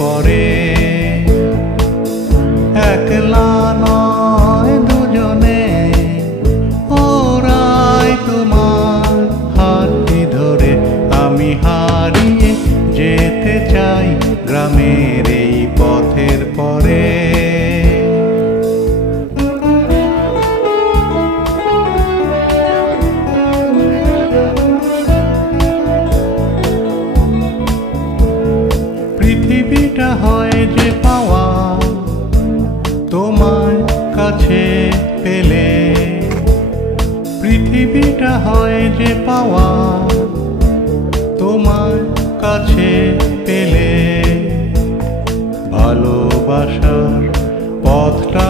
পরে একলা নয় দুজনে ওরাই তোমার হাতটি ধরে আমি হারিয়ে যেতে চাই গ্রামের এই পথের পরে। পৃথিবীটা হয় যে পাওয়া তোমার কাছে পেলে, পৃথিবীটা হয় যে পাওয়া তোমার কাছে পেলে, ভালোবাসার পথটা